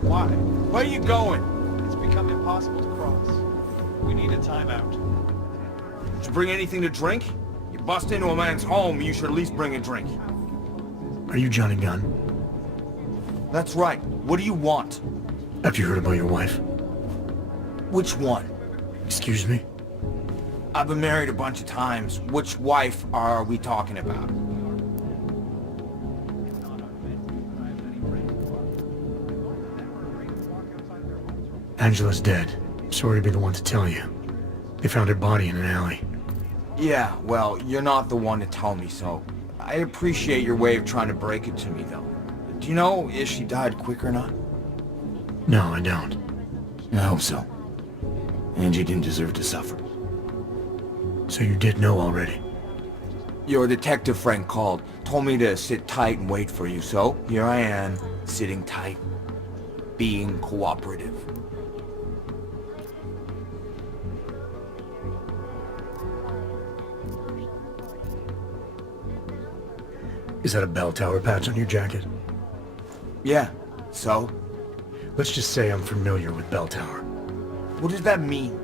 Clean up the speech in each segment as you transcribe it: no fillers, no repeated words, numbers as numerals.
Why? Where you going? It's become impossible to cross. We need a timeout. Did you bring anything to drink? You bust into a man's home, you should at least bring a drink. Are you Johnny Gunn? That's right. What do you want? Have you heard about your wife? Which one? Excuse me? I've been married a bunch of times. Which wife are we talking about? Angela's dead. Sorry to be the one to tell you. They found her body in an alley. Yeah, well, you're not the one to tell me so. I appreciate your way of trying to break it to me, though. Do you know if she died quick or not? No, I don't. I hope so. Angie didn't deserve to suffer. So you did know already? Your detective friend called, told me to sit tight and wait for you, so here I am, sitting tight, being cooperative. Is that a bell tower patch on your jacket? Yeah, so? Let's just say I'm familiar with bell tower. What does that mean?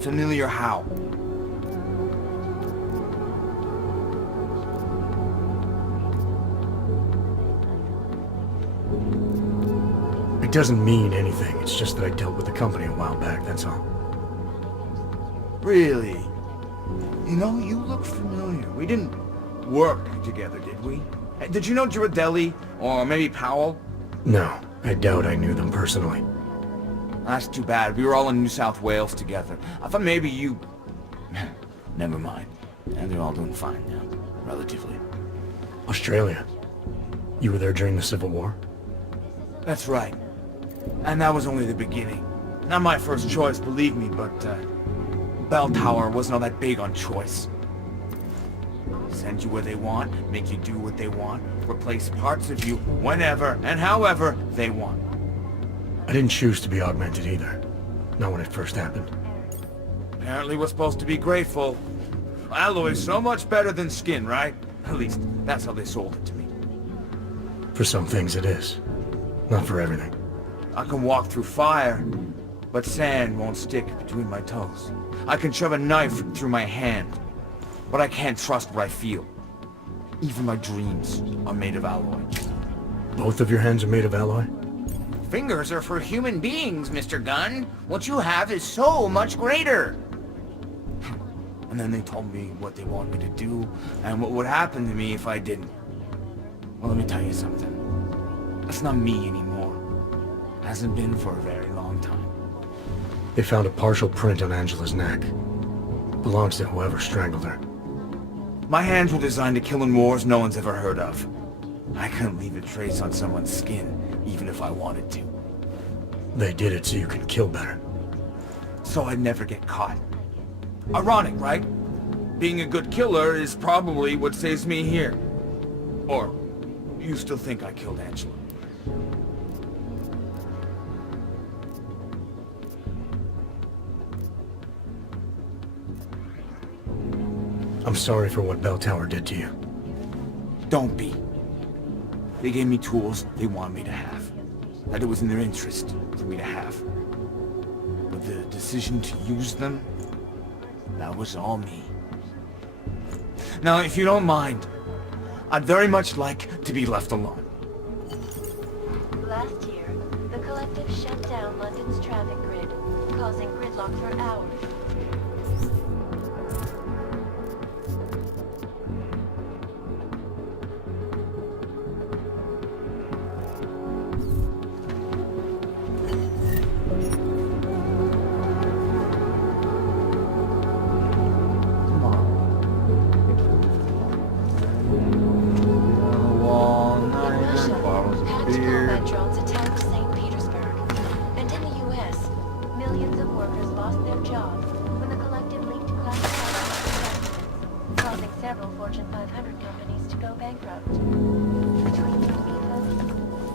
Familiar how? It doesn't mean anything, it's just that I dealt with the company a while back, that's all. Really? You know, you look familiar. We didn't work together, did we? Did you know Girardelli? Or maybe Powell? No, I doubt I knew them personally. That's too bad. We were all in New South Wales together. I thought maybe you... Never mind. And they're all doing fine now, relatively. Australia. You were there during the Civil War? That's right. And that was only the beginning. Not my first choice, believe me, but, Bell Tower wasn't all that big on choice. Send you where they want, make you do what they want, replace parts of you whenever and however they want. I didn't choose to be augmented either. Not when it first happened. Apparently we're supposed to be grateful. Alloy's so much better than skin, right? At least, that's how they sold it to me. For some things it is. Not for everything. I can walk through fire, but sand won't stick between my toes. I can shove a knife through my hand, but I can't trust what I feel. Even my dreams are made of alloy. Both of your hands are made of alloy? Fingers are for human beings, Mr. Gunn. What you have is so much greater. And then they told me what they want me to do, and what would happen to me if I didn't. Well, let me tell you something. That's not me anymore. Hasn't been for a very long time. They found a partial print on Angela's neck. Belongs to whoever strangled her. My hands were designed to kill in wars no one's ever heard of. I couldn't leave a trace on someone's skin, even if I wanted to. They did it so you could kill better. So I'd never get caught. Ironic, right? Being a good killer is probably what saves me here. Or, you still think I killed Angela? I'm sorry for what Bell Tower did to you. Don't be. They gave me tools they wanted me to have. That it was in their interest for me to have. But the decision to use them, that was all me. Now, if you don't mind, I'd very much like to be left alone. Last year, the Collective shut down London's traffic grid, causing gridlock for hours. Drones attacked St. Petersburg, and in the U.S., millions of workers lost their jobs when the Collective leaked classified documents, causing several Fortune 500 companies to go bankrupt. Between these ethos,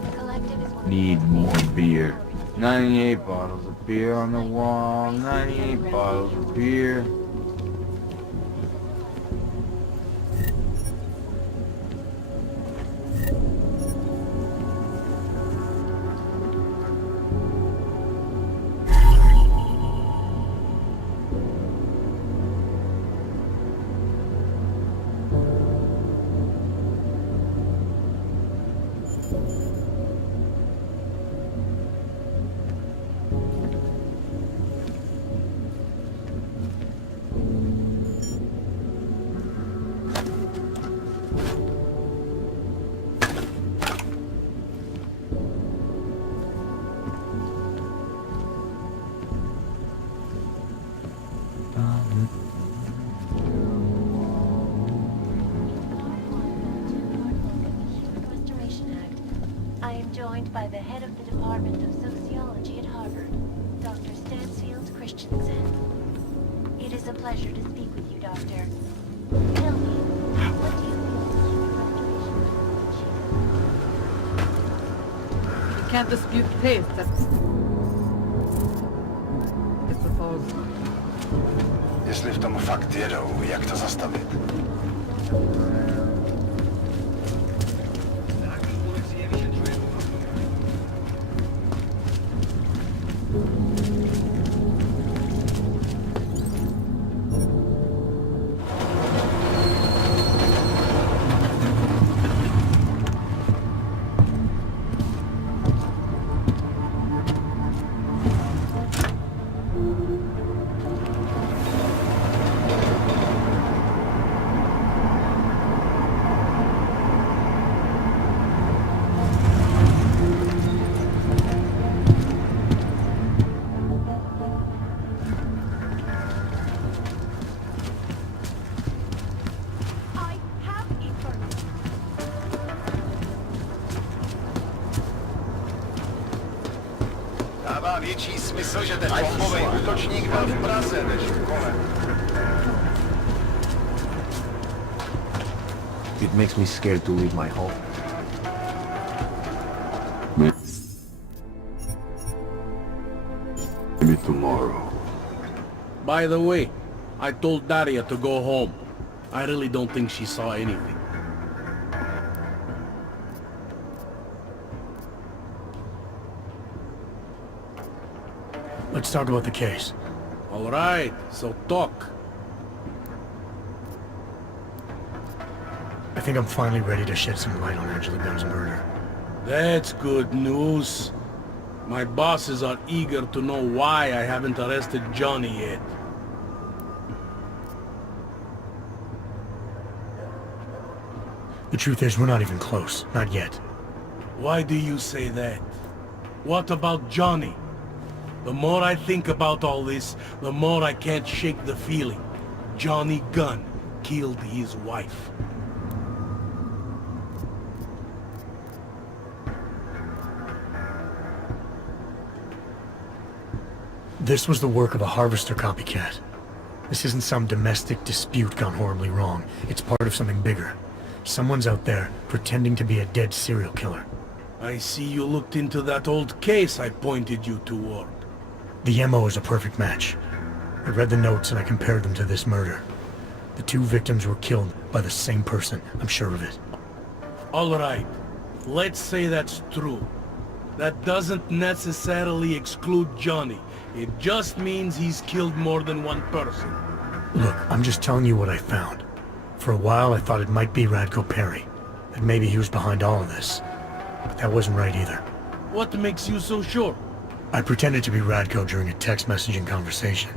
the Collective is one Need of more beer. 98 bottles of beer on the wall, 98 bottles of beer. joined by the head of the Department of Sociology at Harvard, Dr. Stansfield Christensen. It is a pleasure to speak with you, Doctor. Tell me, what do you feel You can't dispute taste, I suppose. Jeśli w tomu fakt wierzą, jak to zastawić? Dává větší smysl, že ten bombový útočník byl v Praze než v Kole. It makes me scared to leave my home. Maybe tomorrow. By the way, I told Daria to go home. I really don't think she saw anything. Let's talk about the case. All right, so talk. I think I'm finally ready to shed some light on Angela Gunn's murder. That's good news. My bosses are eager to know why I haven't arrested Johnny yet. The truth is, we're not even close. Not yet. Why do you say that? What about Johnny? The more I think about all this, the more I can't shake the feeling. Johnny Gunn killed his wife. This was the work of a harvester copycat. This isn't some domestic dispute gone horribly wrong. It's part of something bigger. Someone's out there pretending to be a dead serial killer. I see you looked into that old case I pointed you toward. The MO is a perfect match. I read the notes and I compared them to this murder. The two victims were killed by the same person, I'm sure of it. All right, let's say that's true. That doesn't necessarily exclude Johnny. It just means he's killed more than one person. Look, I'm just telling you what I found. For a while I thought it might be Radko Perry, that maybe he was behind all of this. But that wasn't right either. What makes you so sure? I pretended to be Radko during a text messaging conversation.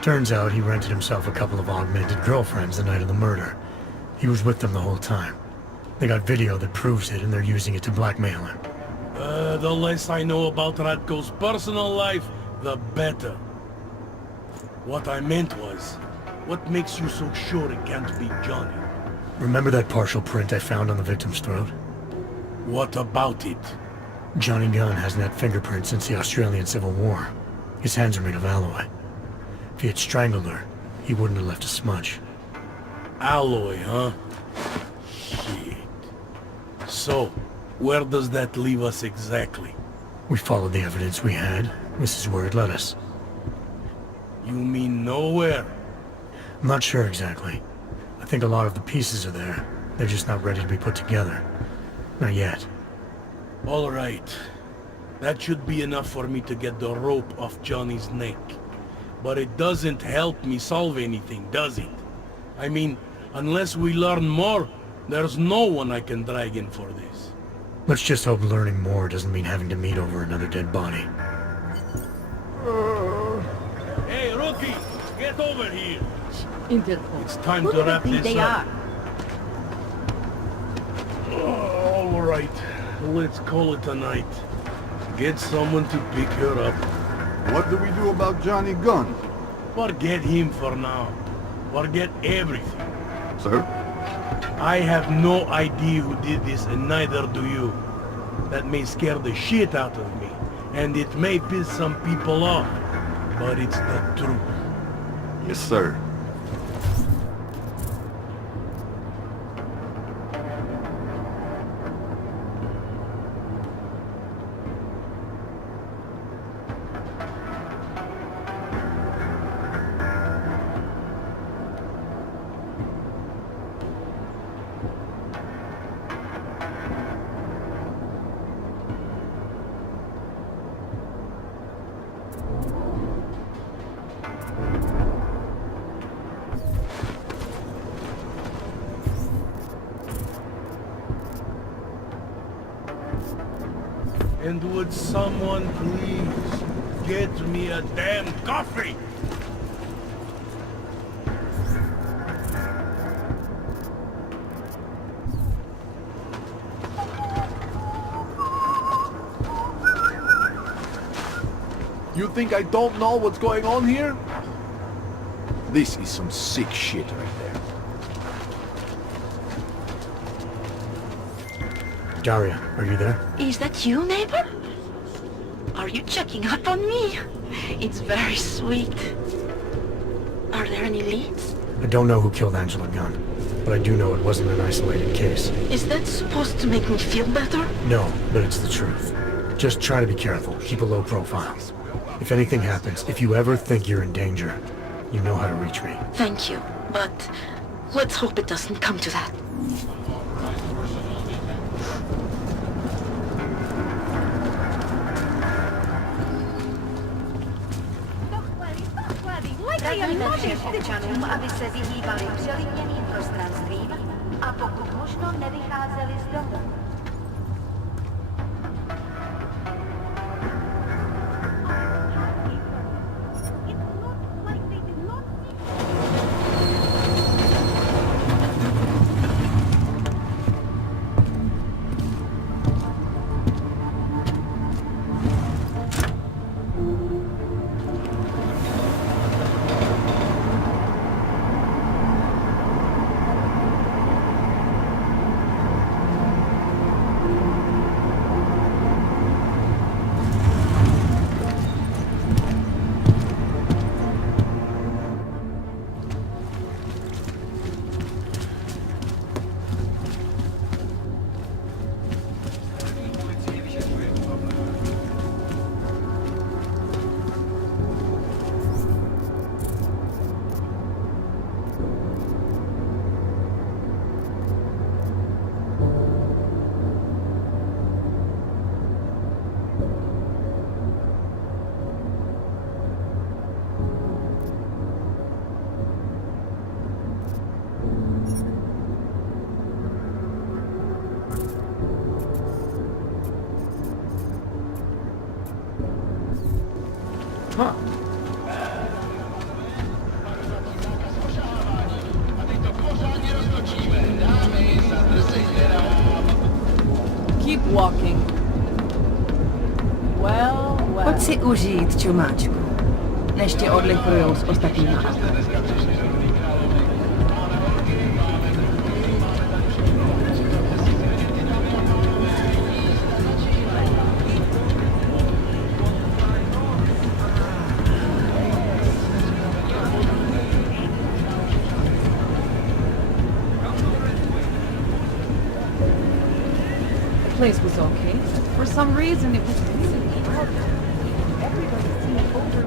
Turns out he rented himself a couple of augmented girlfriends the night of the murder. He was with them the whole time. They got video that proves it and they're using it to blackmail him. The less I know about Radko's personal life, the better. What I meant was, what makes you so sure it can't be Johnny? Remember that partial print I found on the victim's throat? What about it? Johnny Gunn hasn't had fingerprints since the Australian Civil War. His hands are made of alloy. If he had strangled her, he wouldn't have left a smudge. Alloy, huh? Shit. So, where does that leave us exactly? We followed the evidence we had. This is where it led us. You mean nowhere? I'm not sure exactly. I think a lot of the pieces are there. They're just not ready to be put together. Not yet. All right. That should be enough for me to get the rope off Johnny's neck. But it doesn't help me solve anything, does it? I mean, unless we learn more, there's no one I can drag in for this. Let's just hope learning more doesn't mean having to meet over another dead body. Hey, rookie! Get over here! Interpol. It's time Who to do they wrap think this they up. are? All right. Let's call it a night. Get someone to pick her up. What do we do about Johnny Gunn? Forget him for now. Forget everything. Sir? I have no idea who did this, and neither do you. that may scare the shit out of me, and it may piss some people off, but it's the truth. Yes, sir. And would someone please get me a damn coffee? You think I don't know what's going on here? This is some sick shit right there. Daria, are you there? Is that you, neighbor? Are you checking up on me? It's very sweet. Are there any leads? I don't know who killed Angela Gunn, but I do know it wasn't an isolated case. Is that supposed to make me feel better? No, but it's the truth. Just try to be careful. Keep a low profile. If anything happens, if you ever think you're in danger, you know how to reach me. Thank you, but let's hope it doesn't come to that. Radíme všem občanům, aby se vyhýbali přelidněným prostranstvím a pokud možno nevycházeli z domu. Keep walking. Well, well. Pojď si užít, čumáčku, než tě odlichujou s ostatníma. The place was okay. For some reason, it was really crowded. Everybody seemed over.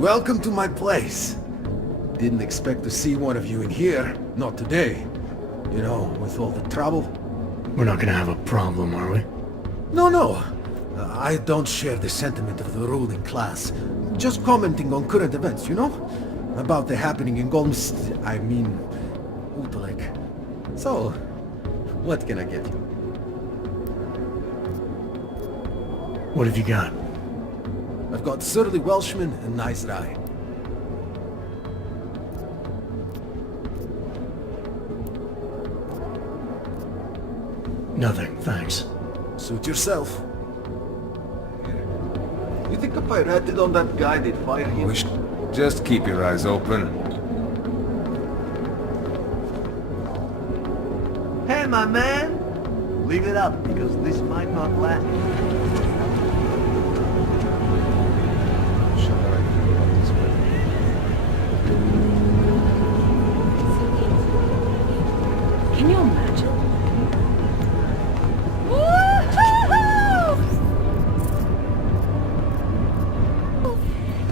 Welcome to my place. Didn't expect to see one of you in here. Not today. You know, with all the trouble. We're not gonna have a problem, are we? No. I don't share the sentiment of the ruling class. Just commenting on current events, you know? About the happening in Utolek. So, what can I get you? What have you got? I've got surly Welshman and nice rye. Nothing, thanks. Suit yourself. You think if I ratted on that guy, they'd fire him? Just keep your eyes open. Hey, my man! Leave it up, because this might not last. Can you imagine?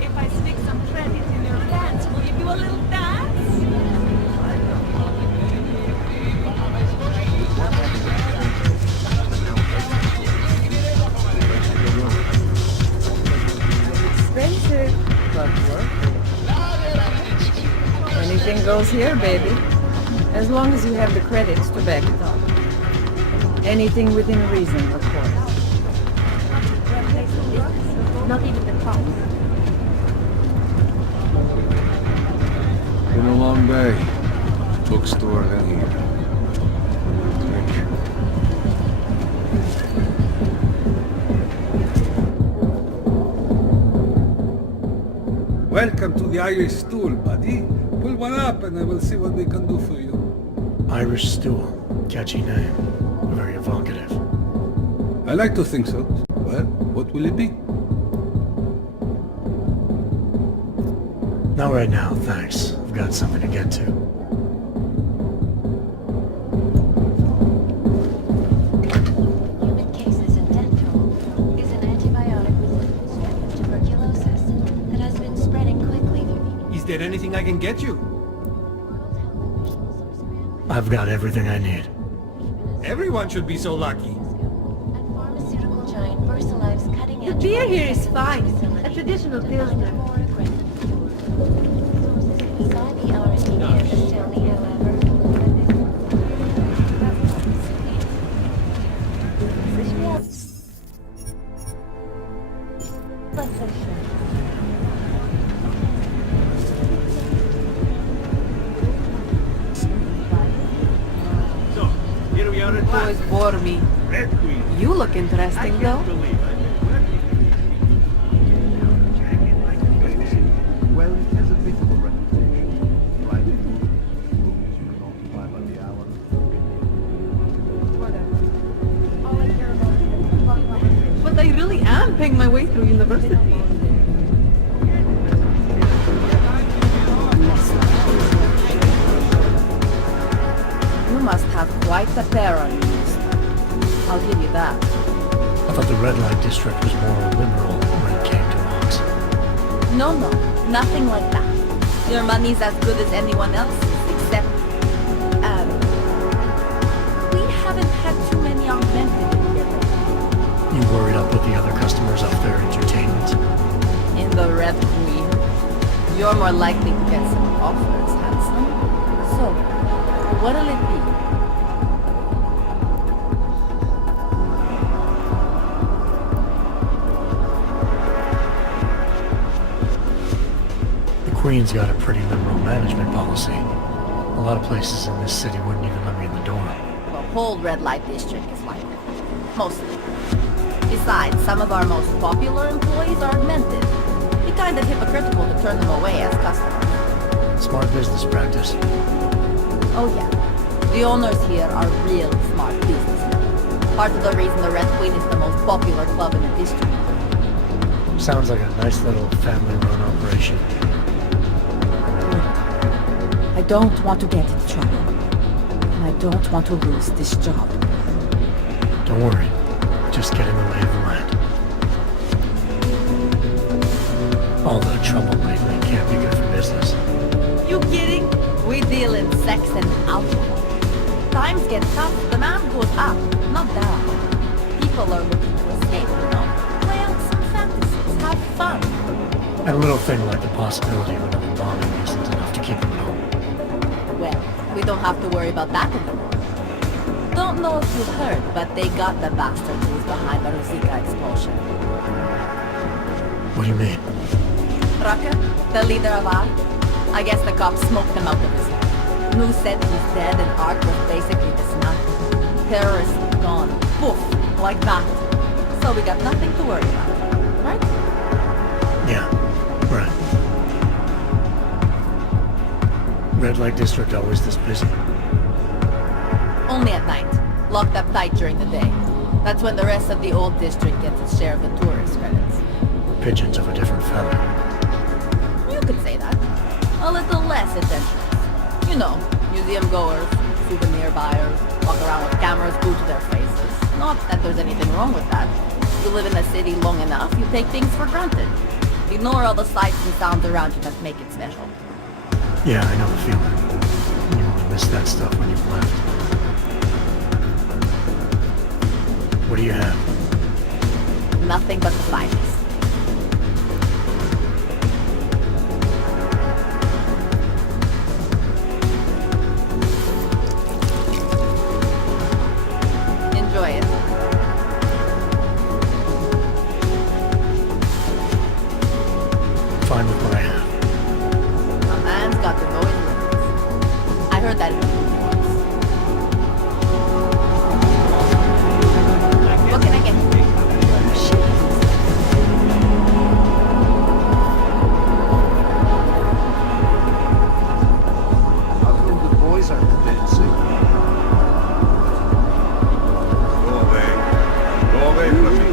If I stick some credit in your pants, will you do a little dance? Expensive, but worth it. Anything goes here, baby. As long as you have the credits to back it up. Anything within reason, of course. Not even the price. Been a long day. Bookstore, then here. Drink. Welcome to the Irish stool, buddy. Pull one up and I will see what we can do for you. Irish Stool. Catchy name. Very evocative. I like to think so. Well, what will it be? Not right now, thanks. I've got something to get to. Human cases in death toll is an antibiotic-resistant strain of tuberculosis that has been spreading quickly through the Is there anything I can get you? World Health officials are scrambling I've got everything I need. Everyone should be so lucky. and pharmaceutical giant VersaLife's cutting-edge... The beer here is fine. A traditional pilsner. Beside the R&D campus tell me, however, So, here we are at Boys bore me. Red Queen. You look interesting, though. Well, it has a bit of a reputation. Private rooms you can occupy by the hour. But I really am paying my way through university. You must have quite a pair on you. I'll give you that. I thought the red light district was more liberal when it came to logs. No, nothing like that. Your money's as good as anyone else's, except... we haven't had too many augmented in here. You worried I'll put the other customers off their entertainment? In the Red Queen, you're more likely to get some offers, handsome. So, what'll it be? Queen's got a pretty liberal management policy. A lot of places in this city wouldn't even let me in the door. The whole red light district is like that. Mostly. Besides, some of our most popular employees are augmented. It'd be kind of hypocritical to turn them away as customers. Smart business practice. Oh yeah. The owners here are real smart businessmen. Part of the reason the Red Queen is the most popular club in the district. Sounds like a nice little family-run operation. I don't want to get into trouble. And I don't want to lose this job. Don't worry. Just get in the lay of the land. All the trouble lately can't be good for business. You kidding? We deal in sex and alcohol. Times get tough, demand goes up, not down. People are looking to escape, you know? Play out some fantasies, have fun. And a little thing like the possibility of another bombing isn't enough to keep them at home. Well, we don't have to worry about that anymore. Don't know if you heard, but they got the bastard who's behind the Ruzika explosion. What do you mean? Raka, the leader of ARC. I guess the cops smoked him out of his head. Nu said he's dead and ARC was basically dismantled. Terrorists gone. Poof, like that. So we got nothing to worry about, right? Yeah, right. Red light district always this busy? Only at night. Locked up tight during the day. That's when the rest of the old district gets its share of the tourist credits. Pigeons of a different feather. You could say that. A little less adventurous. You know, museum goers, souvenir buyers, walk around with cameras glued to their faces. Not that there's anything wrong with that. You live in a city long enough, you take things for granted. Ignore all the sights and sounds around you that make it special. Yeah, I know the feeling. You will miss that stuff when you've left. What do you have? Nothing but the finest. Enjoy it. Fine with what I have. A man's got to know his limits. I heard that in a movie once. What can I get? How come the boys aren't dancing? Go away from me.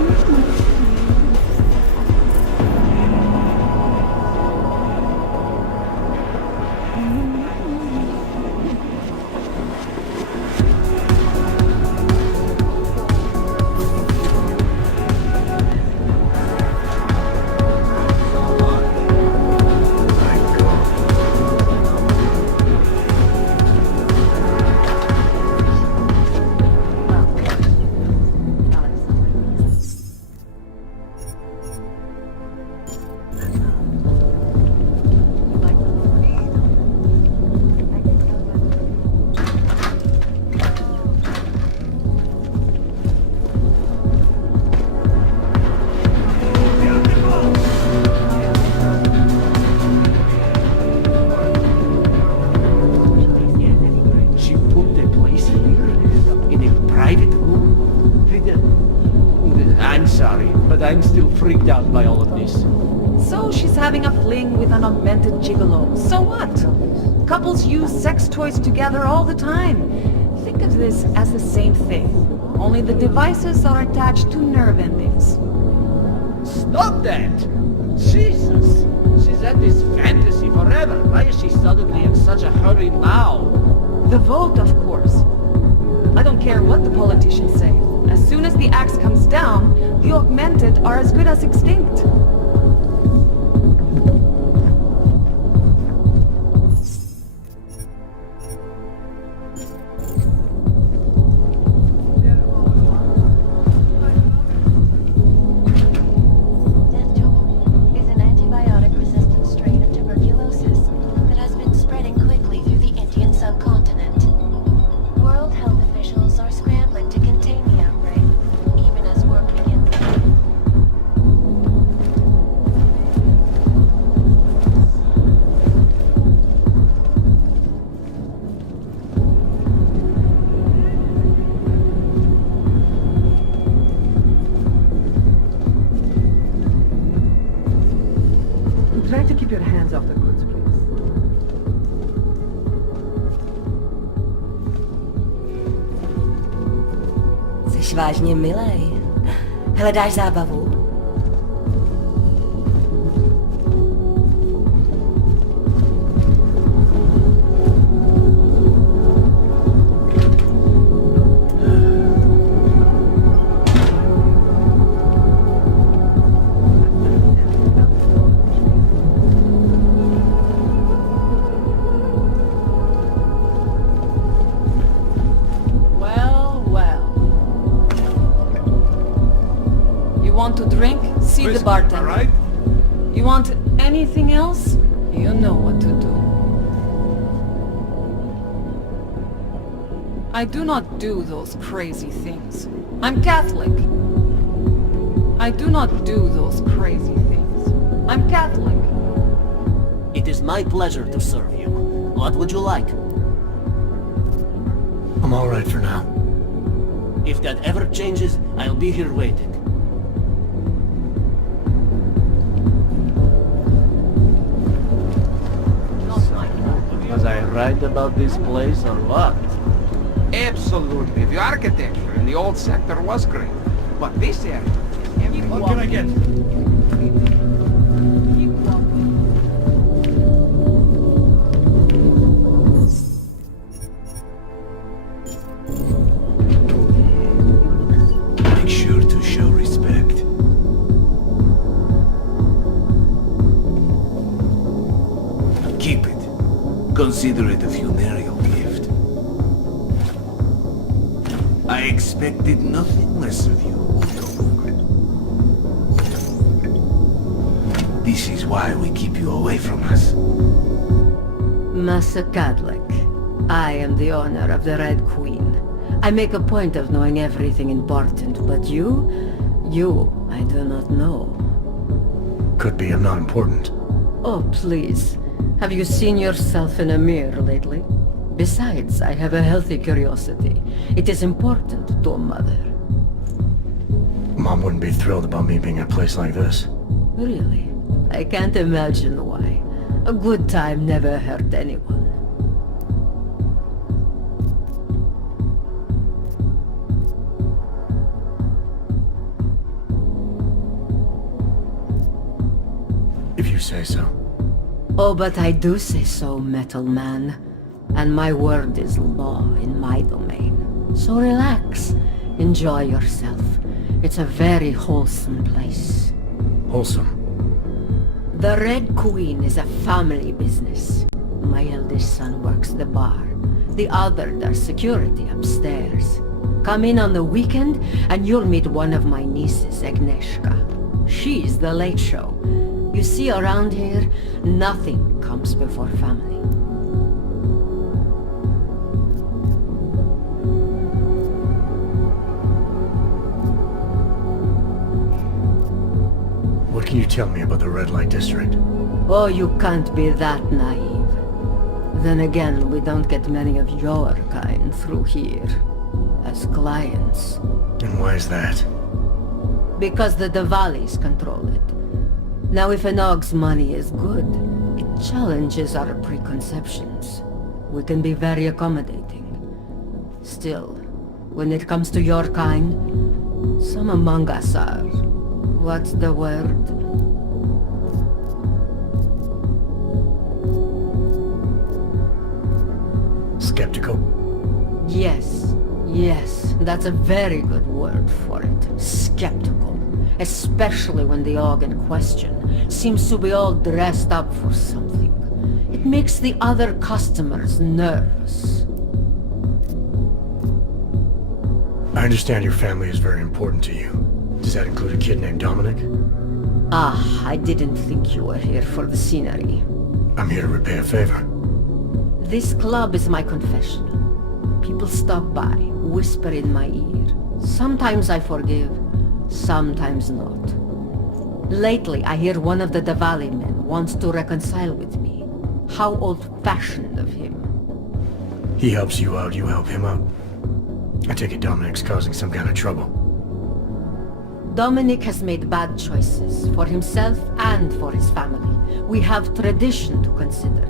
She put the place here? In a private room? I'm sorry, but I'm still freaked out by all of this. So she's having a fling with an augmented gigolo. So what? Couples use sex toys together all the time. Think of this as the same thing. Only the devices are attached to nerve endings. Stop that! Jesus! She's had this fantasy forever. Why is she suddenly in such a hurry now? The vote, of course. I don't care what the politicians say. As soon as the axe comes down, the augmented are as good as extinct. Death toll is an antibiotic-resistant strain of tuberculosis that has been spreading quickly through the Indian subcontinent. World health officials are scrambling to contain the outbreak, even as work begins. Try to keep your hands off the goods, please. Jsi vážně milej. Hledáš zábavu? Well, well. You want to drink? See the bartender. All right? You want anything else? You know what to do. I do not do those crazy things. I'm Catholic. I do not do those crazy things. I'm Catholic. It is my pleasure to serve you. What would you like? I'm all right for now. If that ever changes, I'll be here waiting. Was I right about this place or what? Absolutely. Absolutely. The architecture in the old sector was great. But this area... What can I get? Make sure to show respect. Keep it. Consider it a funereal gift. I expected nothing less of you, Otto. This is why we keep you away from us. Master Cadlick, I am the owner of the Red Queen. I make a point of knowing everything important, but you, I do not know. Could be I'm not important. Oh, please. Have you seen yourself in a mirror lately? Besides, I have a healthy curiosity. It is important to a mother. Mom wouldn't be thrilled about me being in a place like this. Really? I can't imagine why. A good time never hurt anyone. If you say so. Oh, but I do say so, Metal Man. And my word is law in my domain. So relax. Enjoy yourself. It's a very wholesome place. Wholesome? The Red Queen is a family business. My eldest son works the bar. The other does security upstairs. Come in on the weekend and you'll meet one of my nieces, Agnieszka. She's the late show. You see, around here, nothing comes before family. What can you tell me about the Red Light District? Oh, you can't be that naive. Then again, we don't get many of your kind through here, as clients. And why is that? Because the Diwalis control it. Now, if an Aug's money is good, it challenges our preconceptions. We can be very accommodating. Still, when it comes to your kind, some among us are... what's the word? Skeptical? Yes, that's a very good word for it. Skeptical. Especially when the Aug in question seems to be all dressed up for something. It makes the other customers nervous. I understand your family is very important to you. Does that include a kid named Dominic? Ah, I didn't think you were here for the scenery. I'm here to repay a favor. This club is my confessional. People stop by, whisper in my ear. Sometimes I forgive, sometimes not. Lately, I hear one of the Diwali men wants to reconcile with me. How old-fashioned of him. He helps you out, you help him out. I take it Dominic's causing some kind of trouble. Dominic has made bad choices for himself and for his family. We have tradition to consider.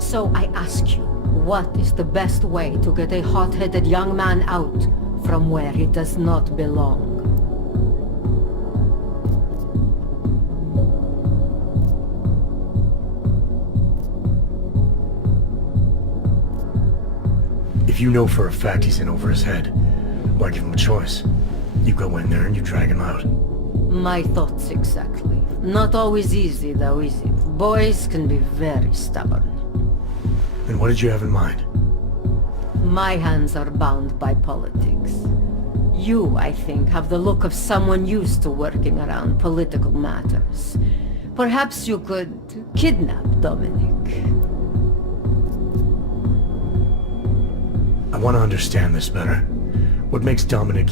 So I ask you, what is the best way to get a hot-headed young man out from where he does not belong? If you know for a fact he's in over his head, why give him a choice? You go in there and you drag him out. My thoughts exactly. Not always easy though, is it? Boys can be very stubborn. And what did you have in mind? My hands are bound by politics. You, I think, have the look of someone used to working around political matters. Perhaps you could kidnap Dominic. I want to understand this better. What makes Dominic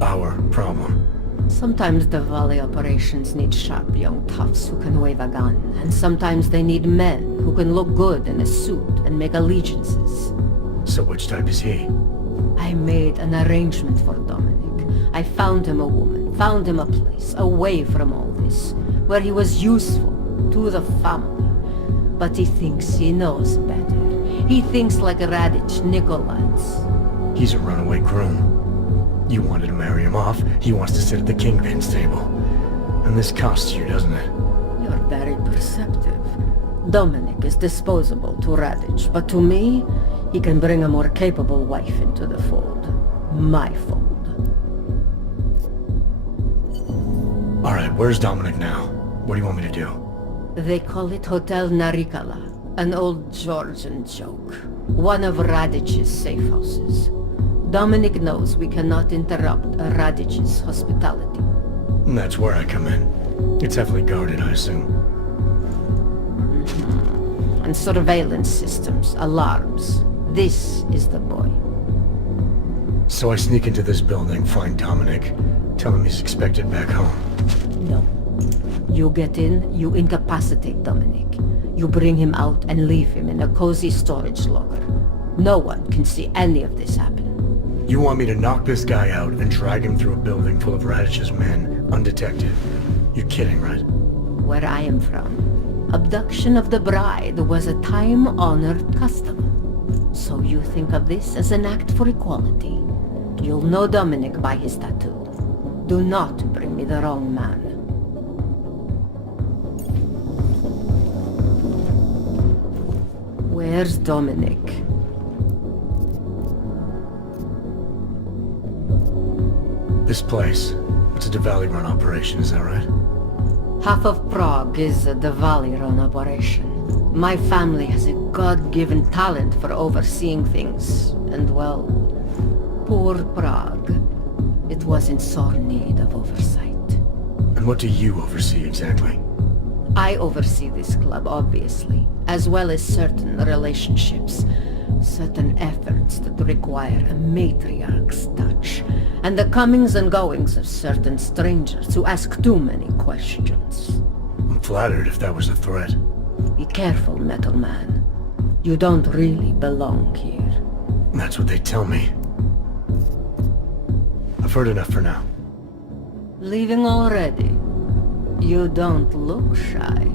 our problem? Sometimes the Valley operations need sharp young toughs who can wave a gun, and sometimes they need men who can look good in a suit and make allegiances. So which type is he? I made an arrangement for Dominic. I found him a woman, found him a place, away from all this, where he was useful to the family. But he thinks he knows better. He thinks like Radich Nikolats. He's a runaway groom. You wanted to marry him off, he wants to sit at the kingpin's table. And this costs you, doesn't it? You're very perceptive. Dominic is disposable to Radich, but to me, he can bring a more capable wife into the fold. My fold. Alright, where's Dominic now? What do you want me to do? They call it Hotel Narikala, an old Georgian joke. One of Radich's safe houses. Dominic knows we cannot interrupt Radich's hospitality. And that's where I come in. It's heavily guarded, I assume. And surveillance systems, alarms. This is the boy. So I sneak into this building, find Dominic, tell him he's expected back home. No. You get in, you incapacitate Dominic. You bring him out and leave him in a cozy storage locker. No one can see any of this happen. You want me to knock this guy out and drag him through a building full of Radich's men, undetected? You're kidding, right? Where I am from, abduction of the bride was a time-honored custom. So you think of this as an act for equality. You'll know Dominic by his tattoo. Do not bring me the wrong man. Where's Dominic? This place, it's a Diwali-run operation, is that right? Half of Prague is a Diwali-run operation. My family has a God-given talent for overseeing things, and well, poor Prague. It was in sore need of oversight. And what do you oversee exactly? I oversee this club, obviously, as well as certain relationships, certain efforts that require a matriarch's touch, and the comings and goings of certain strangers who ask too many questions. I'm flattered if that was a threat. Be careful, Metal Man. You don't really belong here. That's what they tell me. I've heard enough for now. Leaving already? You don't look shy.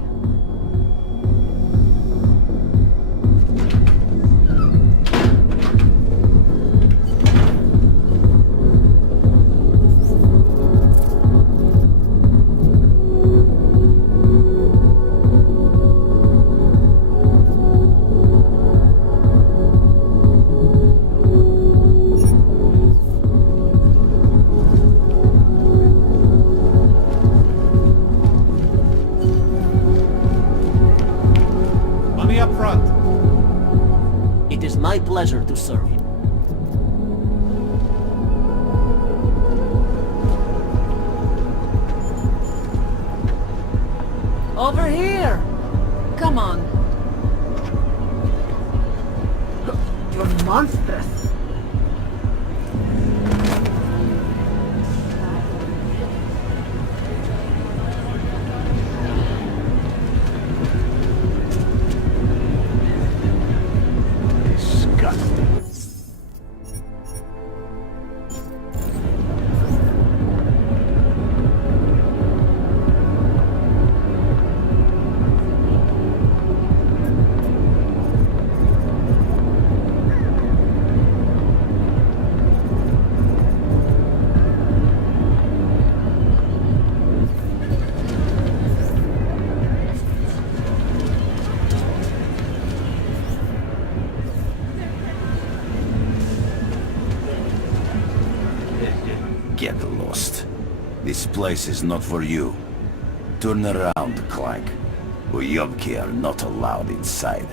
My pleasure to serve you. Over here! Come on. You're monstrous. Get lost. This place is not for you. Turn around, Clank. Uyobki are not allowed inside.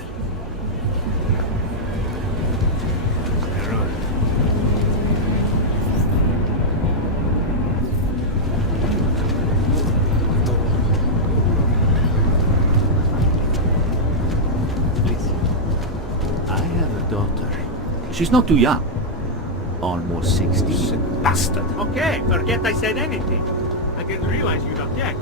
Listen, I have a daughter. She's not too young. Almost 60. Bastard. Okay, forget I said anything. I didn't realize you'd object.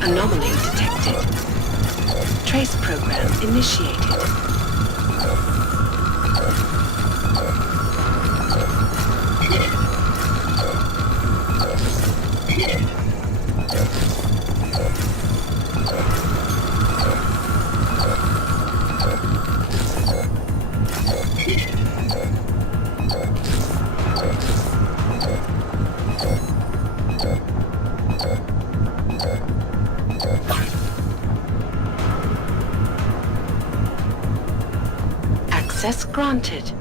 Anomaly detected. Trace program initiated. Access granted.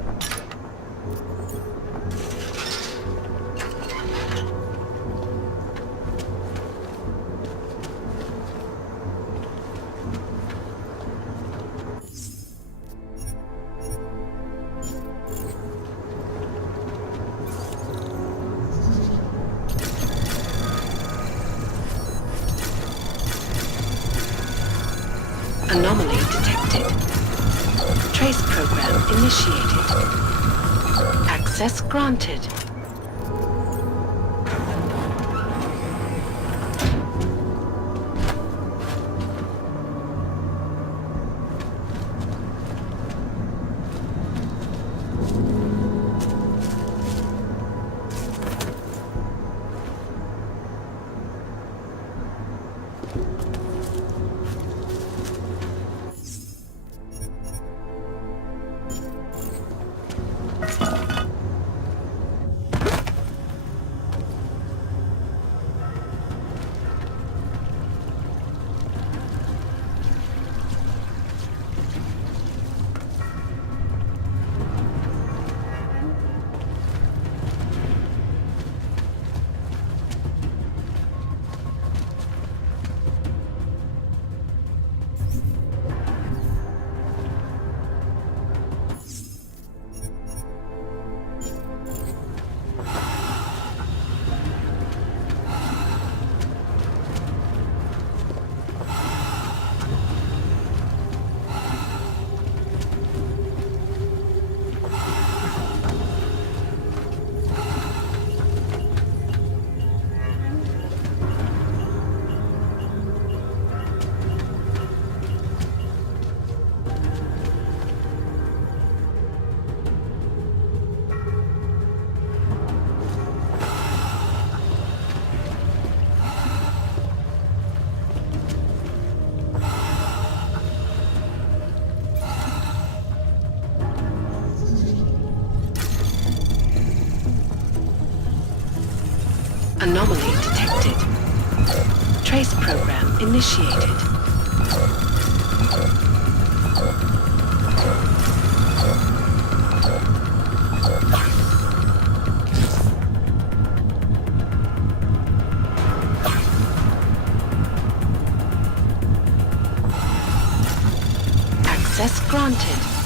Anomaly detected. Trace program initiated. Access granted. Anomaly detected. Trace program initiated. Access granted.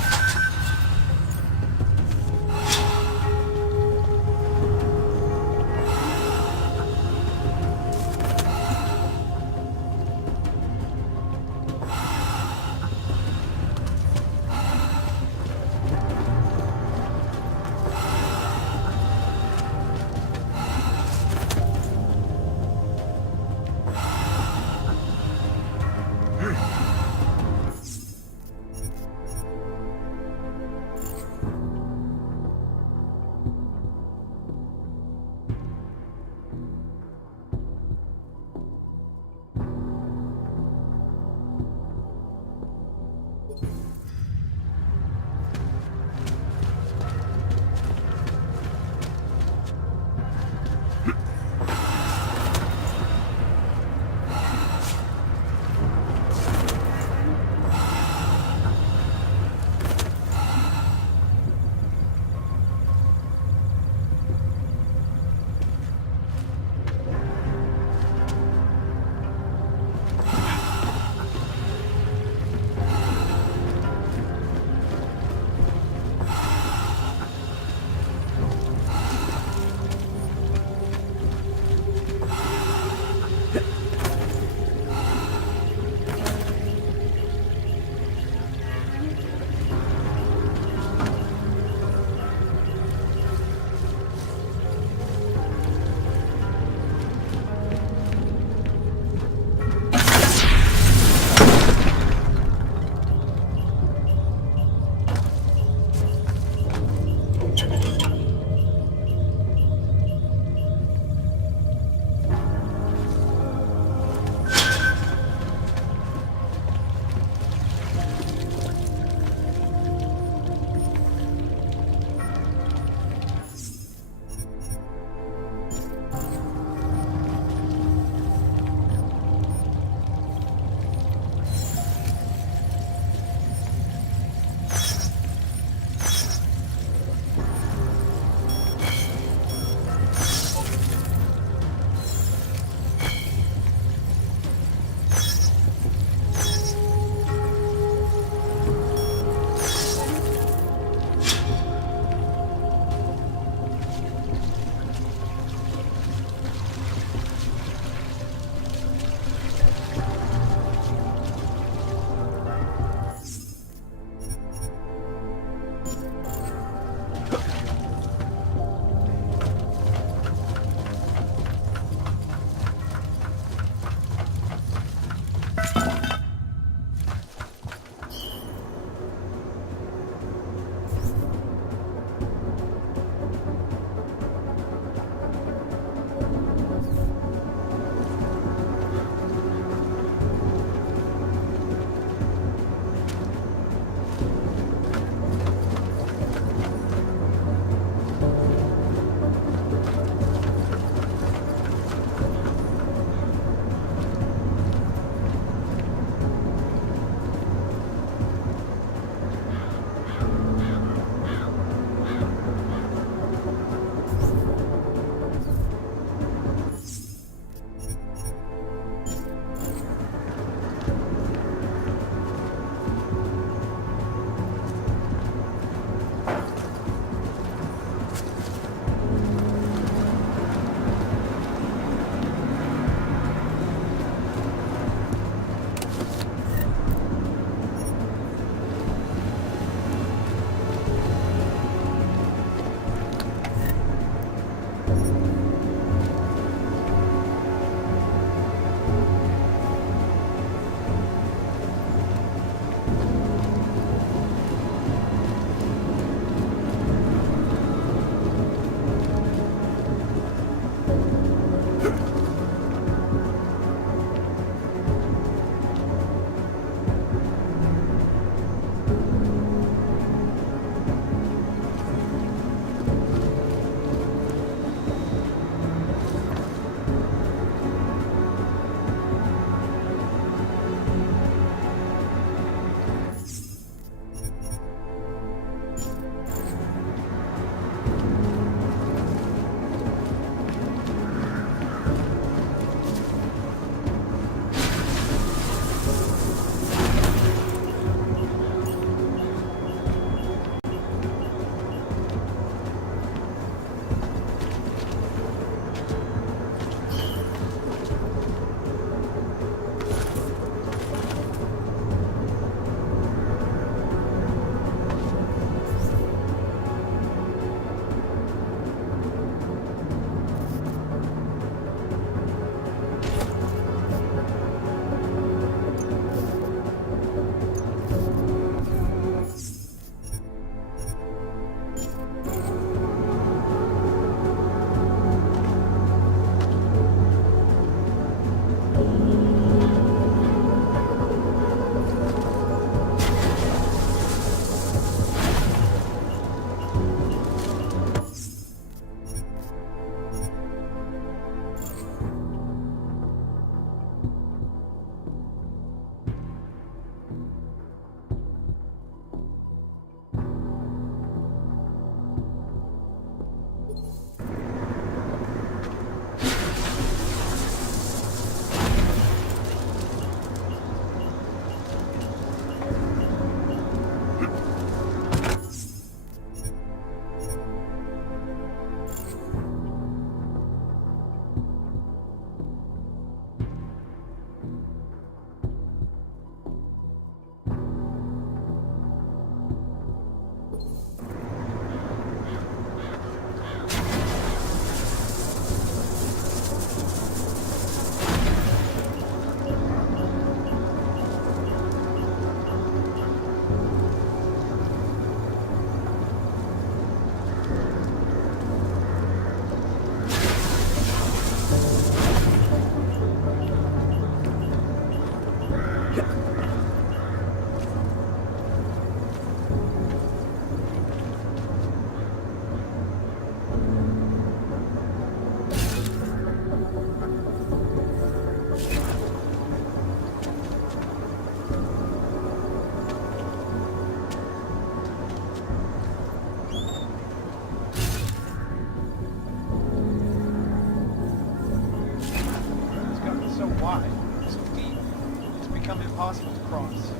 cross.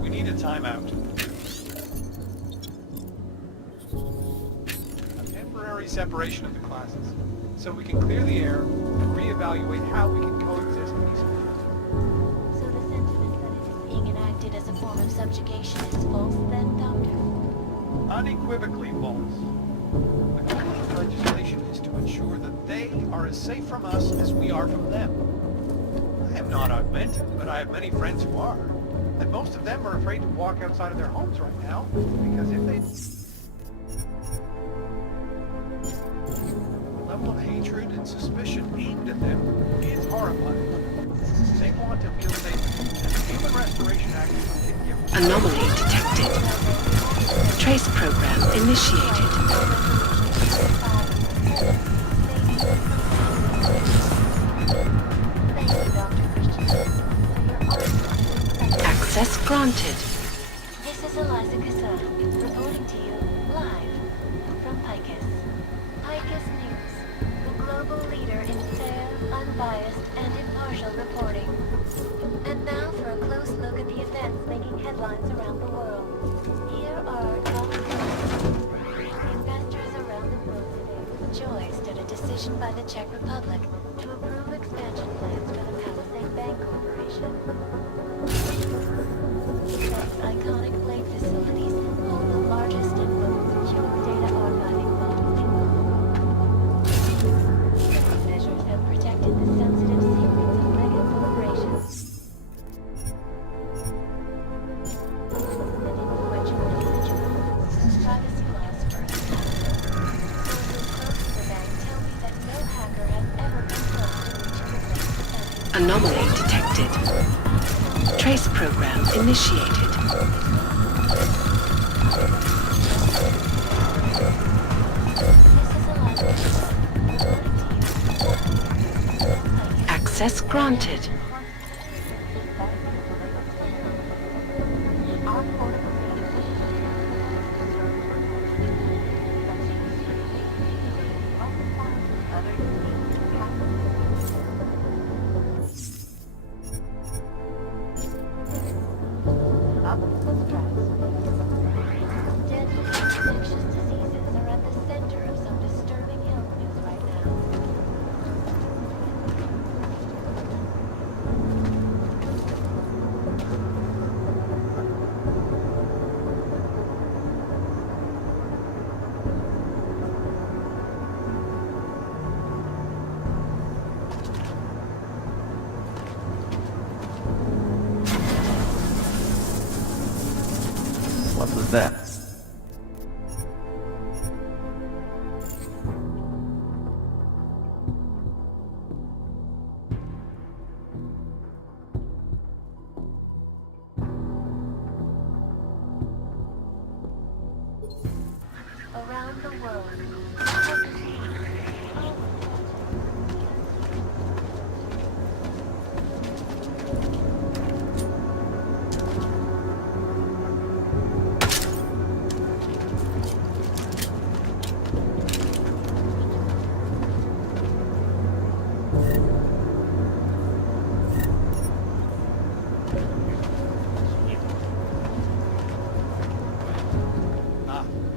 We need a timeout. A temporary separation of the classes, so we can clear the air and reevaluate how we can coexist peacefully. So the sentiment that it is being enacted as a form of subjugation is false then, Doctor? Unequivocally false. The goal of the legislation is to ensure that they are as safe from us as we are from them. I am not augmented, but I have many friends who are. And most of them are afraid to walk outside of their homes right now, because if they... The level of hatred and suspicion aimed at them is horrifying. They want to feel safe, and the Human Restoration Act can give them... Anomaly detected. Trace program initiated. Access granted. This is Eliza Kassan, reporting to you live from Picus. Picus News, the global leader in fair, unbiased, and impartial reporting. And now for a close look at the events making headlines around the world. Here are top stories. Investors around the world today rejoiced at a decision by the Czech Republic to approve expansion plans for the Palisade Bank Corporation. These iconic blade facilities hold the largest and most secure data archiving vaults in the world. These measures have protected the sensitive secrets of mega corporations and influential individuals. Privacy laws first. Sources close to the bank tell me that no hacker has ever been close to reaching the bank's Anomaly detected. Trace program initiated. Access granted. Deadly infectious diseases are at the center of some disturbing health news right now. What was that? Around the world.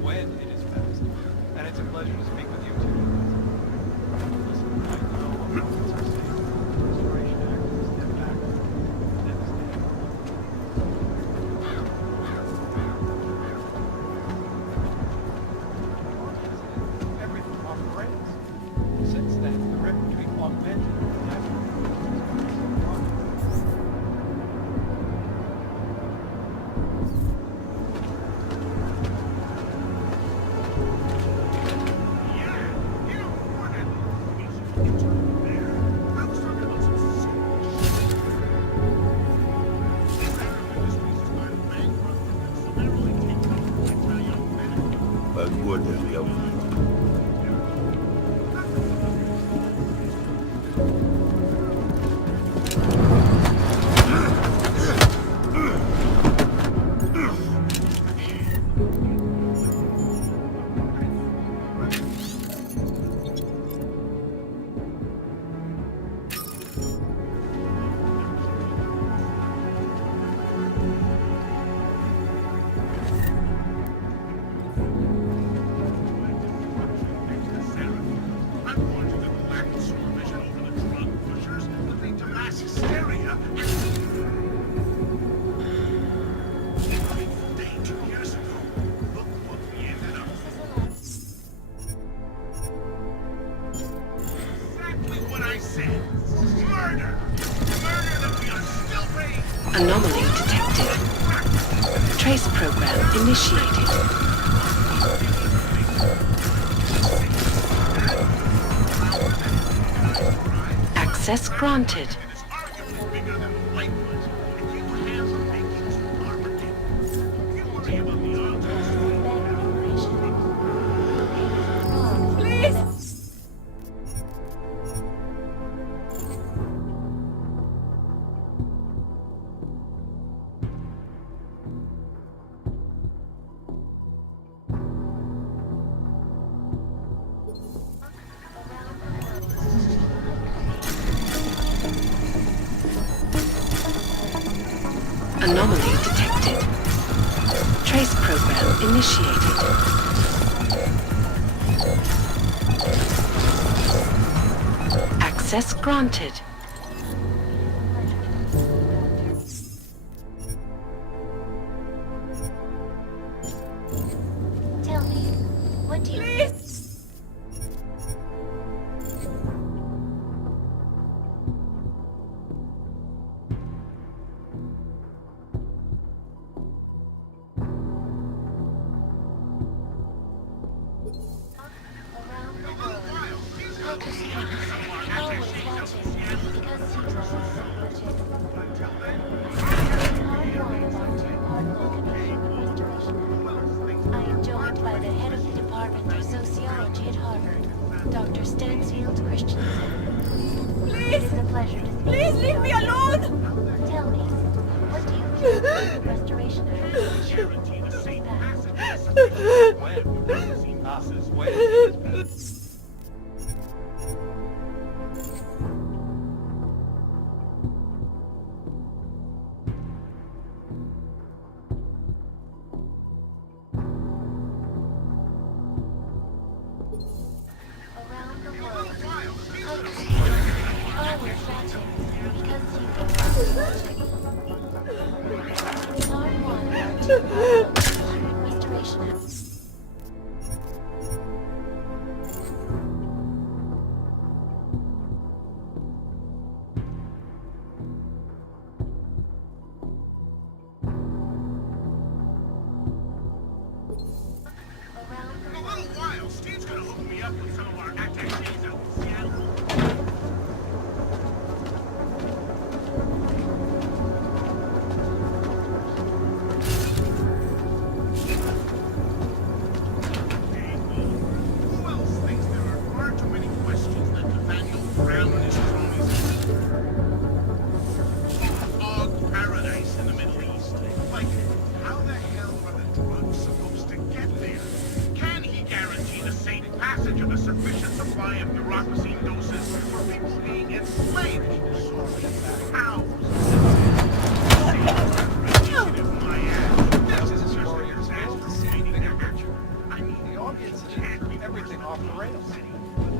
When it is fast. And it's a pleasure to speak with you too. Listen, I know Americans are safe. The Restoration Act is step back. Devastating. Everything off the rails. Since then, the rift between augmented and natural has so wide. But would there be open? detected. Trace program initiated. Access granted. Anomaly detected. Trace program initiated. Access granted. Tell me, what do you... Dr. Stansfield Christensen. Please! It is a pleasure to speak. Please leave me alone! Tell me, what do you think of the restoration of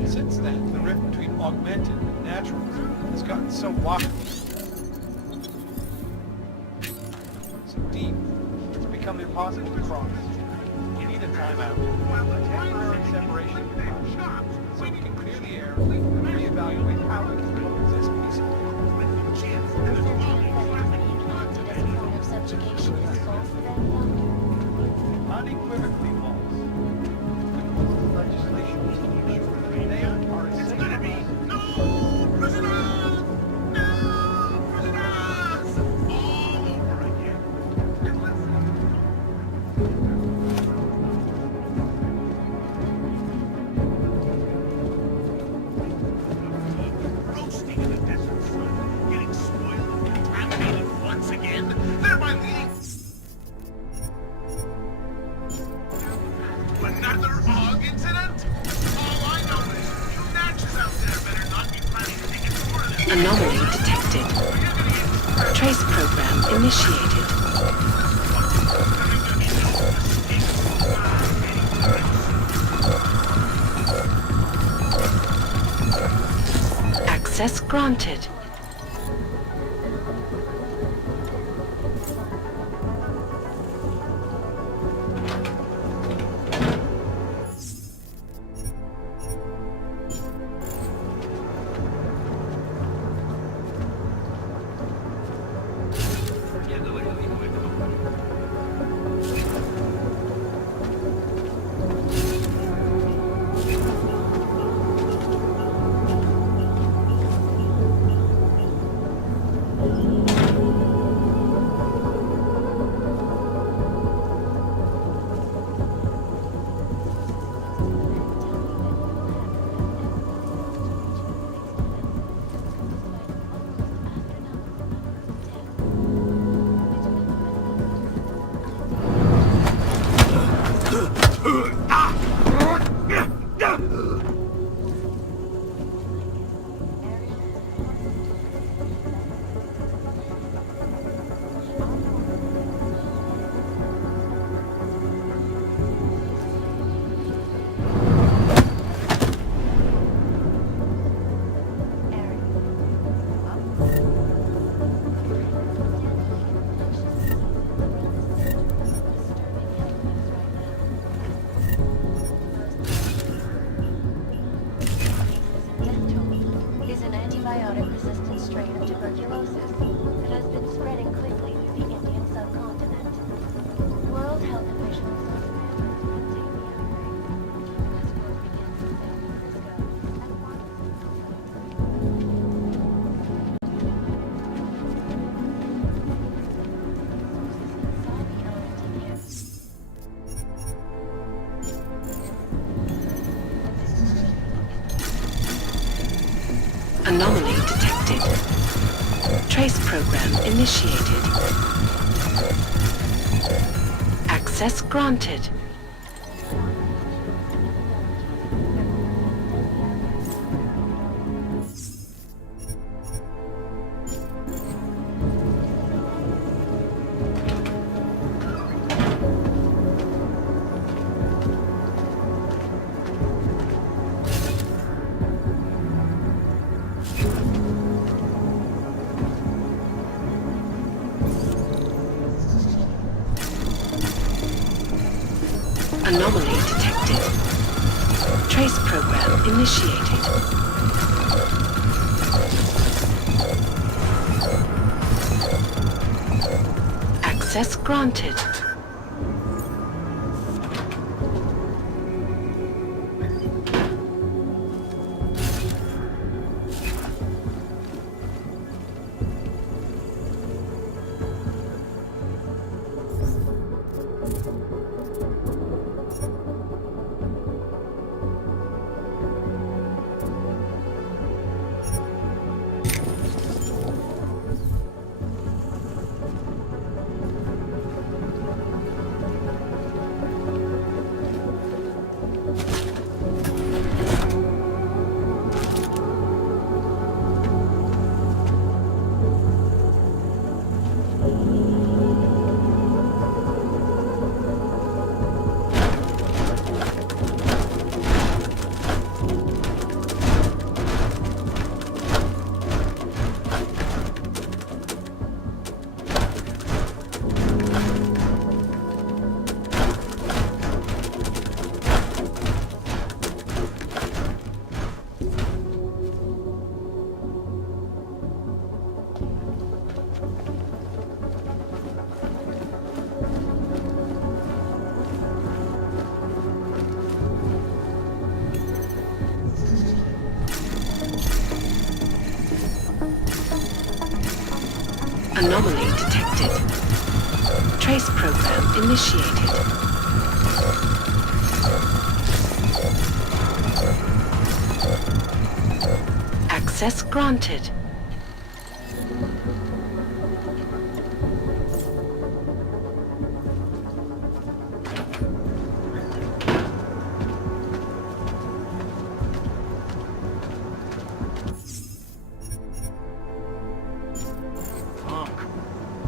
Since then, the rift between augmented and natural has gotten so wide, so deep, it's become impossible to cross. You need a timeout, a temporary separation of powers, so we can clear the air and reevaluate how we can coexist peacefully. Subjugation is false, then, Doctor? Unequivocally false. The legislation is to ensure that they are as safe as No prisoners! No prisoners! All over again. And roasting in the desert sun, getting spoiled and contaminated once again, thereby leading to another hog incident? All I know is you natches out there better not be planning to take a tour of this. Anomaly detected. Trace program initiated. Access granted. Is an antibiotic-resistant strain of tuberculosis that has been spreading quickly through the Indian subcontinent. World Health officials are demanding to contain the outbreak. Task force begins in San Francisco and Anomaly detected. Trace program initiated. Access granted. Anomaly detected. Trace program initiated. Access granted. Anomaly detected. Trace program initiated. Access granted.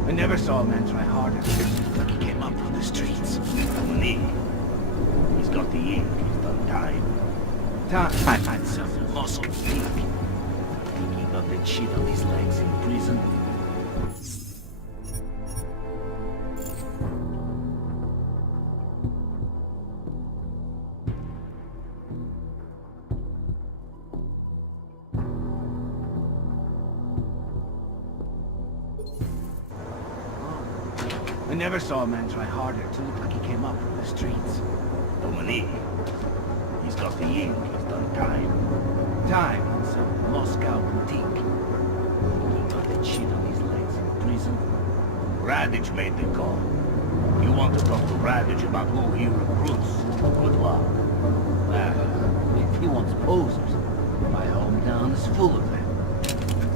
I never saw a man try harder. Like he came up from the streets. Me. He's got the ink. He's done time. Time and some muscle peak. Think he got that shit on his legs in prison? I never saw a man try harder to look like he came up from the streets. Dominique. He's got the ink. He's done time. Time on some Moscow boutique. He got that shit on his legs in prison. Radich made the call. You want to talk to Radich about who he recruits? Good luck. If he wants posers, my hometown is full of them.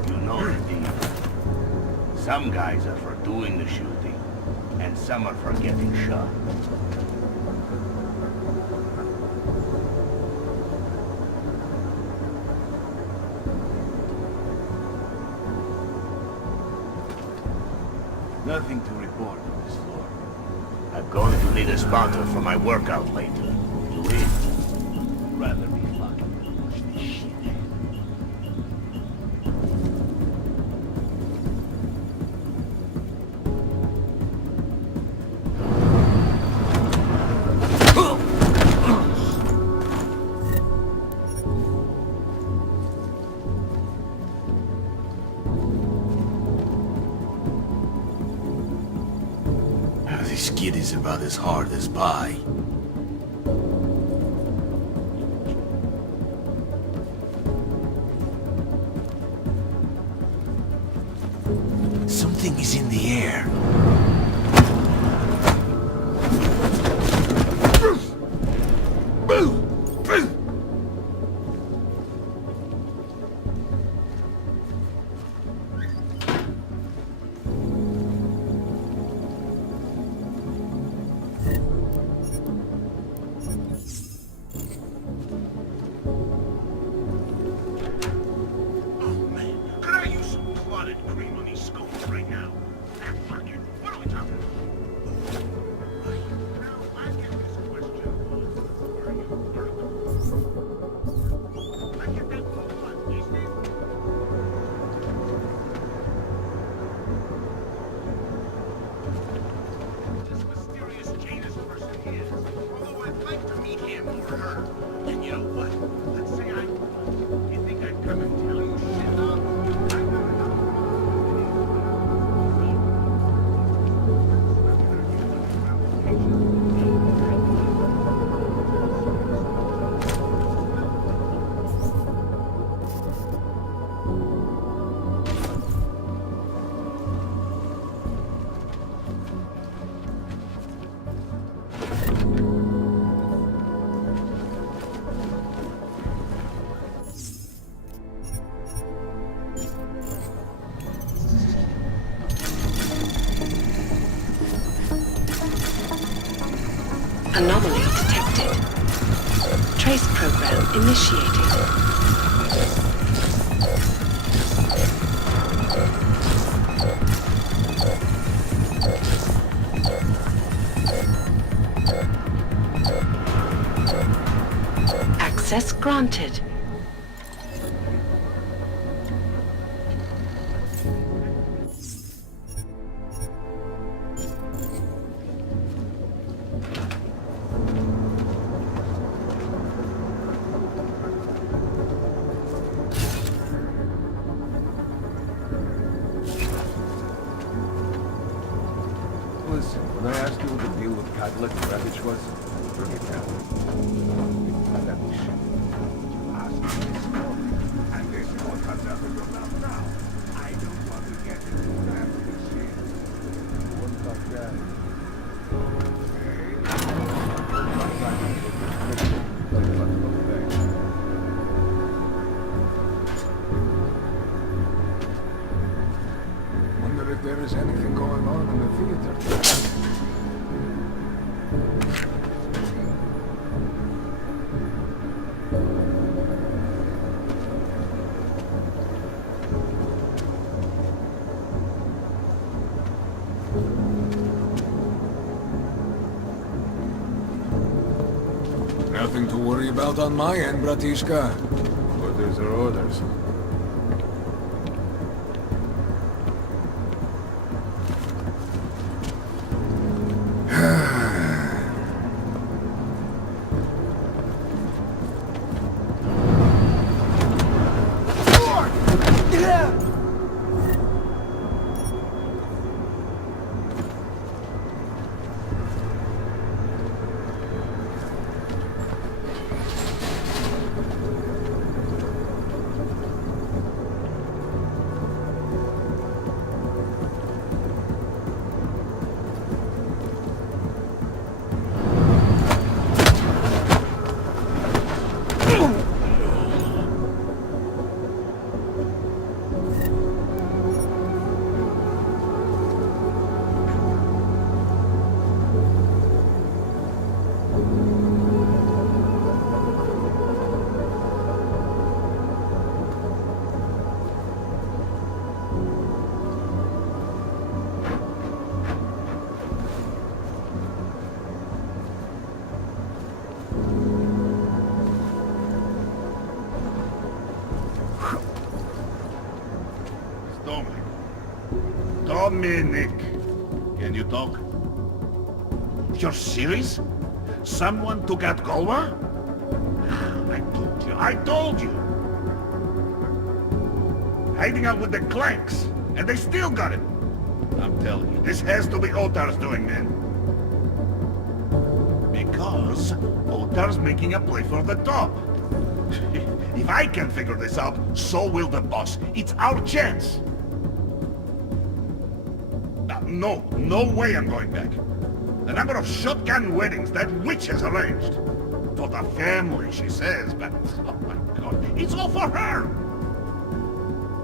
You know the deal. Some guys are for doing the shooting, and some are for getting shot. Nothing to report on this floor. I'm going to need a spotter for my workout later. You in? Rather be fucking push this shit. This kid is about as hard as pie. Something is in the air. Could I use some clotted cream on these scones right now? Ah, fuck it. What are we talking about? Now, I get this question a lot. Are you working? I get that a lot, isn't it? This mysterious Janus person is, although I'd like to meet him or her. And you know what? Let's say I was. You think I'd come and tell you shit up? Anomaly detected. Trace program initiated. Access granted. Listen, when I asked you what the deal with Cadillac Ravage was, bring it down. I got this shit. You asked me this morning, and this is what comes out of your mouth now. I don't want to get into that shit. What about that? Wonder if there is anything going on in the theater. Nothing to worry about on my end, Bratishka. Orders are orders. Dominic. Can you talk? You're serious? Someone took out Golwa? I told you! Hiding out with the Clanks, and they still got it! I'm telling you, this has to be Otar's doing, man. Because Otar's making a play for the top. If I can figure this out, so will the boss. It's our chance. No way I'm going back. The number of shotgun weddings that witch has arranged. For the family, she says, but oh my god, it's all for her.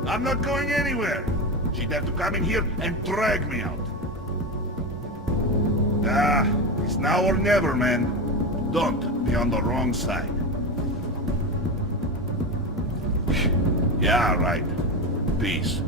I'm not going anywhere. She'd have to come in here and drag me out. It's now or never, man. Don't be on the wrong side. Yeah, right. Peace.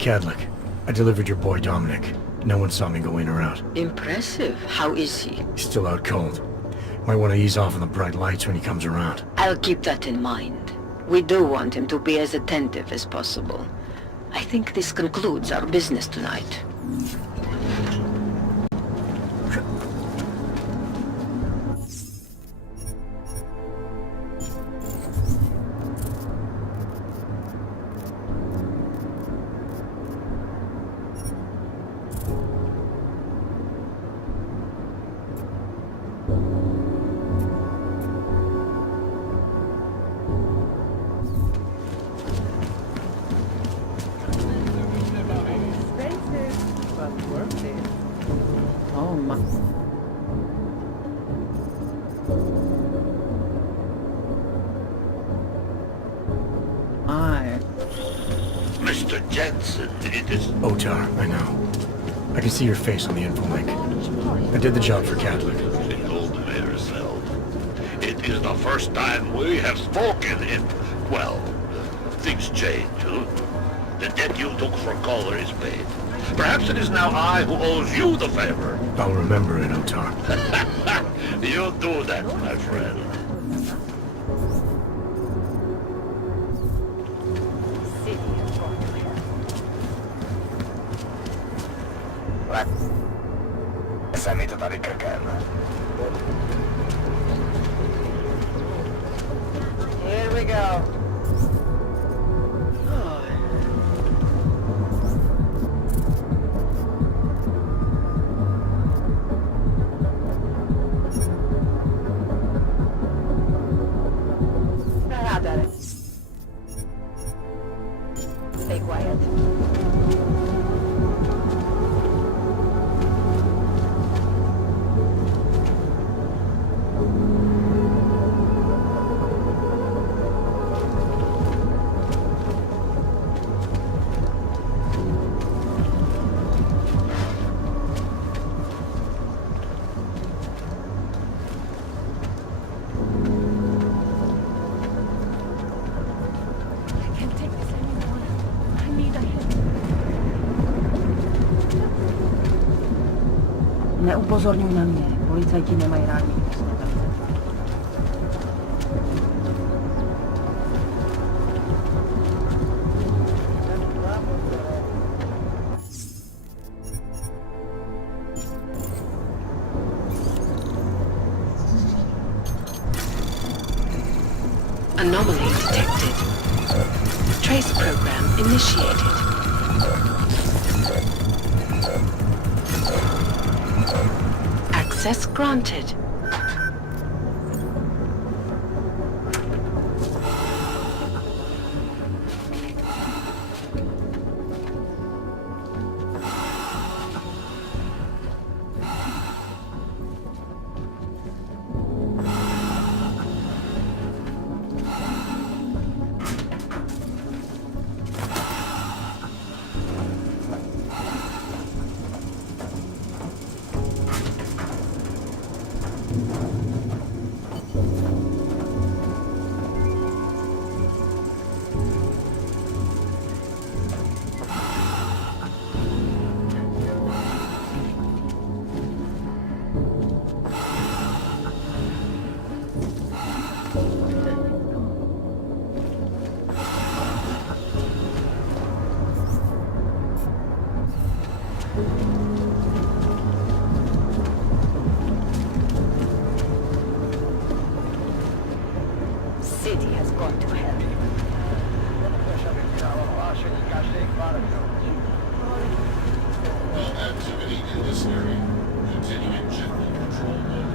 Cadlick, I delivered your boy Dominic. No one saw me go in or out. Impressive. How is he? He's still out cold. Might want to ease off on the bright lights when he comes around. I'll keep that in mind. We do want him to be as attentive as possible. I think this concludes our business tonight. Mr. Jensen, it is... Otar, I know. I can see your face on the info link. I did the job for Cadlick. Hold yourself. It is the first time we have spoken in... Well, things change, huh? The debt you took for Caller is paid. Perhaps it is now I who owes you the favor. I'll remember it, Otar. You do that, my friend. send me to Tariq again. Here we go. I got it. Stay quiet. Neupozorňuj na mě, policajti nemají rádi. Anomaly detected. Trace program initiated. Access granted. City has gone to hell. No activity in this area. Continuing general control mode.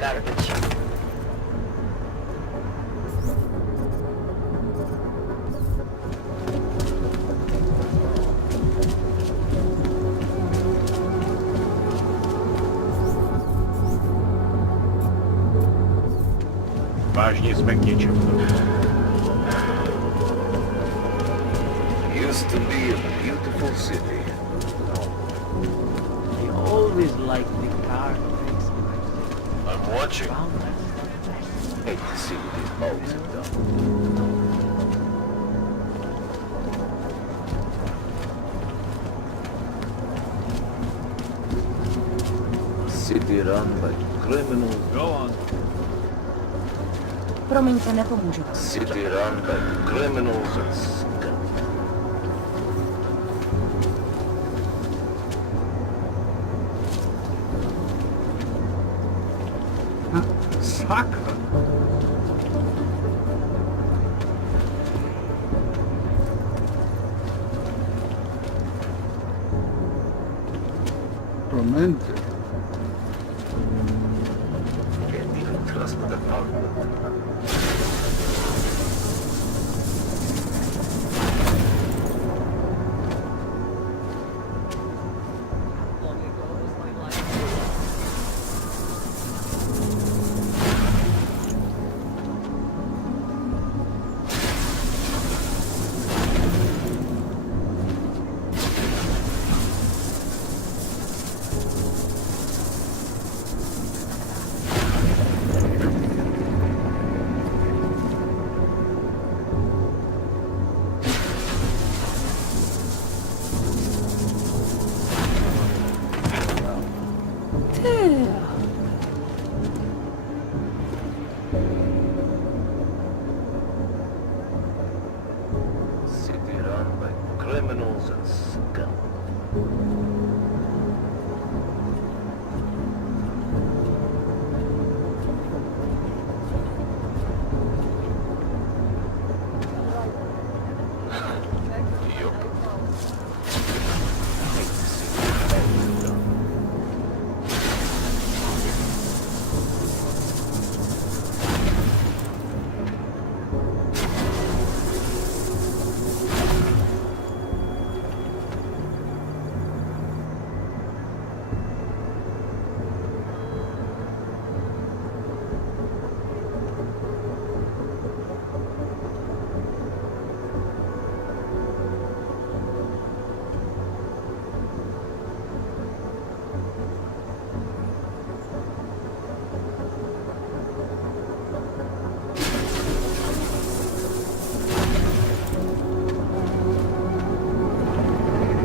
garbage. Vážně jsme k něčemu dobrým. Used to be a beautiful city. You always liked the car tricks. I'm watching. Hate to see what these bugs have done. City run by criminals. Go on. Promiňte, nepomůžu. City run by criminals and scum. Sakra! Promente. Can't even trust the government. City run by criminals and scum.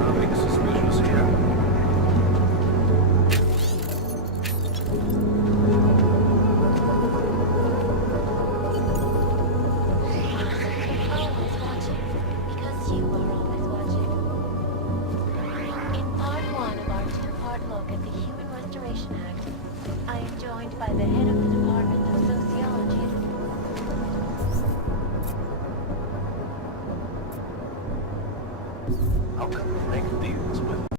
Nothing suspicious here. Always watching, because you are always watching. In part one of our two-part look at the Human Restoration Act, I am joined by the head of the Department of Sociology. How can we make deals with